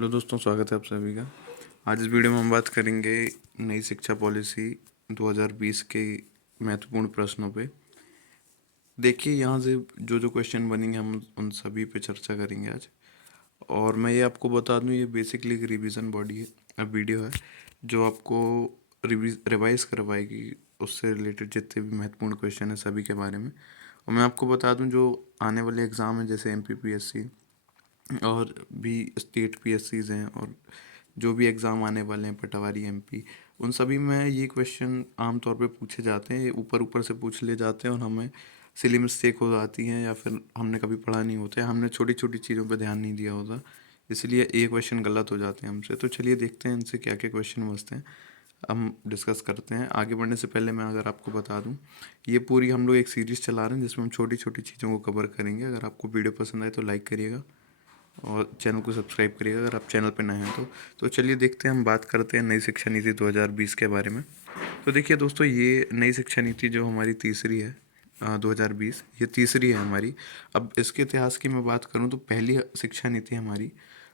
Hello दोस्तों, स्वागत है आप सभी का। आज इस वीडियो में हम बात करेंगे नई शिक्षा पॉलिसी 2020 के महत्वपूर्ण प्रश्नों पे। देखिए, यहाँ से जो जो क्वेश्चन बनेंगे हम उन सभी पे चर्चा करेंगे आज। और मैं ये आपको बता दूँ, ये बेसिकली एक रिवीजन बॉडी है, वीडियो है जो आपको रिवाइज करवाएगी उससे रिलेटेड जितने भी महत्वपूर्ण क्वेश्चन हैं सभी के बारे में। और मैं आपको बता दूँ, जो आने वाले एग्ज़ाम हैं जैसे MPPSC और भी स्टेट PSCs हैं और जो भी एग्ज़ाम आने वाले हैं पटवारी MP, उन सभी में ये क्वेश्चन आमतौर पे पूछे जाते हैं। ये ऊपर ऊपर से पूछ लिए जाते हैं और हमें सिली मिस्टेक हो जाती हैं या फिर हमने कभी पढ़ा नहीं होता है, हमने छोटी छोटी चीज़ों पे ध्यान नहीं दिया होता, इसलिए ये क्वेश्चन गलत हो जाते हैं हमसे। तो चलिए देखते हैं इनसे क्या क्या क्वेश्चन बचते हैं, हम डिस्कस करते हैं। आगे बढ़ने से पहले मैं अगर आपको बता दूं, ये पूरी हम लोग एक सीरीज़ चला रहे हैं जिसमें हम छोटी छोटी चीज़ों को कवर करेंगे। अगर आपको वीडियो पसंद आए तो लाइक करिएगा और चैनल को सब्सक्राइब करिएगा अगर आप चैनल पर नए हैं तो चलिए देखते हैं, हम बात करते हैं नई शिक्षा नीति 2020 के बारे में। तो देखिए दोस्तों, ये नई शिक्षा नीति जो हमारी तीसरी है 2020, ये तीसरी है हमारी। अब इसके इतिहास की मैं बात करूँ तो पहली शिक्षा नीति हमारी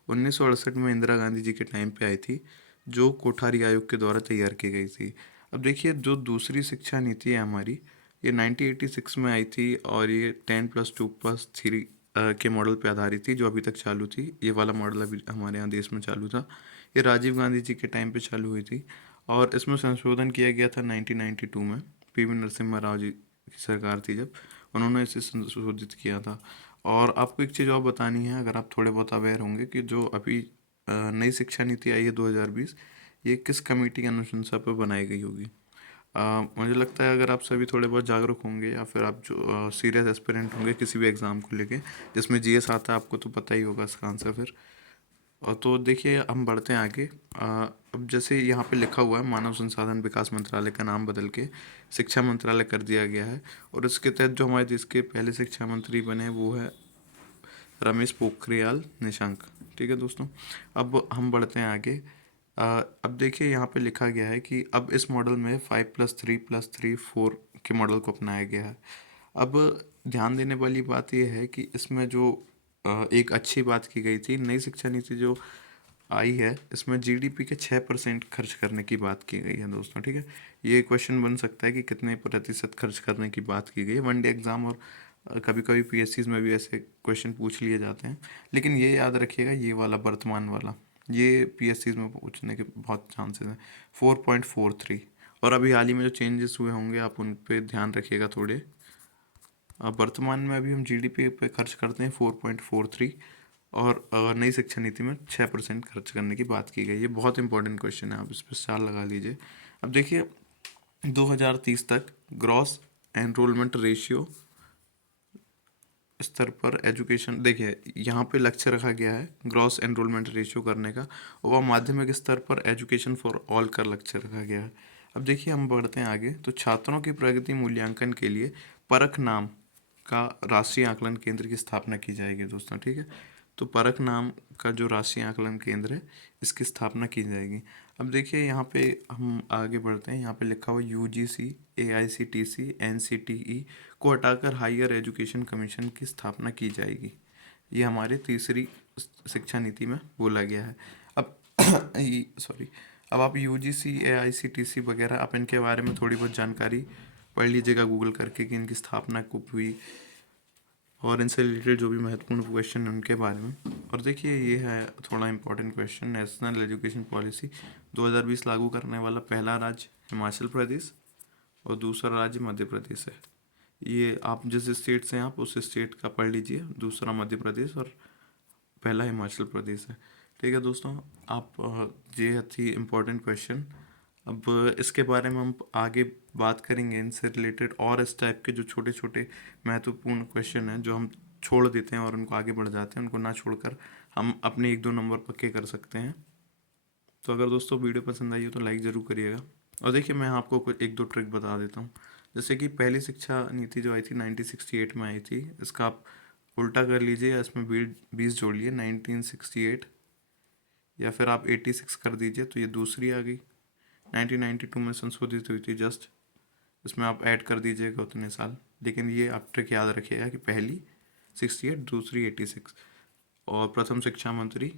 1968 में इंदिरा गांधी जी के टाइम पे आई थी, जो कोठारी आयोग के द्वारा तैयार की गई थी। अब देखिए, जो दूसरी शिक्षा नीति है हमारी, ये 1986 में आई थी और ये 10+2+3 के मॉडल पे आधारित थी, जो अभी तक चालू थी। ये वाला मॉडल अभी हमारे यहाँ देश में चालू था। ये राजीव गांधी जी के टाइम पे चालू हुई थी और इसमें संशोधन किया गया था 1992 में। PV नरसिम्हा राव जी की सरकार थी जब, उन्होंने इसे संशोधित किया था। और आपको एक चीज़ और बतानी है, अगर आप थोड़े बहुत अवेयर होंगे, कि जो अभी नई शिक्षा नीति आई है 2020, ये किस कमेटी की अनुशंसा पर बनाई गई होगी। मुझे लगता है अगर आप सभी थोड़े बहुत जागरूक होंगे या फिर आप जो सीरियस एस्पिरेंट होंगे किसी भी एग्ज़ाम को लेके जिसमें GS आता है, आपको तो पता ही होगा इसका आंसर फिर। और तो देखिए, हम बढ़ते हैं आगे। अब जैसे यहाँ पे लिखा हुआ है, मानव संसाधन विकास मंत्रालय का नाम बदल के शिक्षा मंत्रालय कर दिया गया है। और इसके तहत जो हमारे देश के पहले शिक्षा मंत्री बने वो है रमेश पोखरियाल निशंक। ठीक है दोस्तों, अब हम बढ़ते हैं आगे। अब देखिए, यहाँ पे लिखा गया है कि अब इस मॉडल में 5+3+3 4 के मॉडल को अपनाया गया है। अब ध्यान देने वाली बात यह है कि इसमें जो एक अच्छी बात की गई थी, नई शिक्षा नीति जो आई है इसमें GDP के 6% खर्च करने की बात की गई है दोस्तों। ठीक है, ये क्वेश्चन बन सकता है कि कितने प्रतिशत खर्च करने की बात की गई है, वनडे एग्जाम और कभी कभी PSCs में भी ऐसे क्वेश्चन पूछ लिए जाते हैं। लेकिन ये याद रखिएगा, ये वाला वर्तमान वाला, ये PSCs में पूछने के बहुत चांसेस हैं। 4.43। और अभी हाल ही में जो चेंजेस हुए होंगे आप उन पे ध्यान रखिएगा थोड़े। वर्तमान में अभी हम GDP पे खर्च करते हैं 4.43 और नई शिक्षा नीति में 6% खर्च करने की बात की गई। ये बहुत इंपॉर्टेंट क्वेश्चन है, आप इस पर स्टार लगा लीजिए। अब देखिए, 2030 तक ग्रॉस एनरोलमेंट रेशियो स्तर पर एजुकेशन, देखिए यहाँ पे लक्ष्य रखा गया है ग्रॉस एनरोलमेंट रेशियो करने का, और वह माध्यमिक स्तर पर एजुकेशन फॉर ऑल का लक्ष्य रखा गया है। अब देखिए, हम बढ़ते हैं आगे। तो छात्रों की प्रगति मूल्यांकन के लिए परख नाम का राष्ट्रीय आकलन केंद्र की स्थापना की जाएगी दोस्तों। ठीक है, तो परख नाम का जो राष्ट्रीय आकलन केंद्र है, इसकी स्थापना की जाएगी। अब देखिए, यहाँ पे हम आगे बढ़ते हैं। यहाँ पे लिखा हुआ UGC AICTC NCTE को हटाकर हायर एजुकेशन कमीशन की स्थापना की जाएगी। ये हमारे तीसरी शिक्षा नीति में बोला गया है। अब सॉरी, अब आप UGC AICTC वगैरह, आप इनके बारे में थोड़ी बहुत जानकारी पढ़ लीजिएगा गूगल करके कि इनकी स्थापना कब हुई और इनसे रिलेटेड जो भी महत्वपूर्ण क्वेश्चन है उनके बारे में। और देखिए, ये है थोड़ा important question. National education policy 2020 लागू करने वाला पहला राज्य हिमाचल प्रदेश और दूसरा राज्य मध्य प्रदेश है। ये आप जिस स्टेट से हैं आप उस स्टेट का पढ़ लीजिए। दूसरा मध्य प्रदेश और पहला हिमाचल प्रदेश है। ठीक है दोस्तों, आप ये थी इम्पोर्टेंट क्वेश्चन। अब इसके बारे में हम आगे बात करेंगे, इनसे रिलेटेड और इस टाइप के जो छोटे छोटे महत्वपूर्ण क्वेश्चन हैं जो हम छोड़ देते हैं और उनको आगे बढ़ जाते हैं, उनको ना छोड़कर हम अपने 1-2 नंबर पक्के कर सकते हैं। तो अगर दोस्तों वीडियो पसंद आई हो तो लाइक ज़रूर करिएगा। और देखिए, मैं आपको कुछ 1-2 ट्रिक बता देता हूँ। जैसे कि पहली शिक्षा नीति जो आई थी 1968 में आई थी, इसका आप उल्टा कर लीजिए या इसमें 20 जोड़ लिए 1968, या फिर आप 86 कर दीजिए तो ये दूसरी आ गई। 1992 में संशोधित हुई थी जस्ट, इसमें आप ऐड कर दीजिएगा उतने साल। लेकिन ये आप ट्रिक याद रखिएगा कि पहली 68, दूसरी 86। और प्रथम शिक्षा मंत्री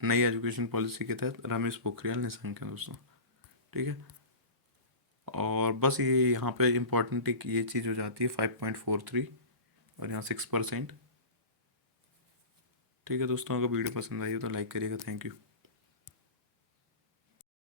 नई एजुकेशन पॉलिसी के तहत रमेश पोखरियाल निशंक है दोस्तों। ठीक है, और बस ये यहाँ पे इम्पोर्टेंट एक ये चीज़ हो जाती है 5.43 और यहाँ 6%। ठीक है दोस्तों, अगर वीडियो पसंद आई हो तो लाइक करिएगा। Thank you.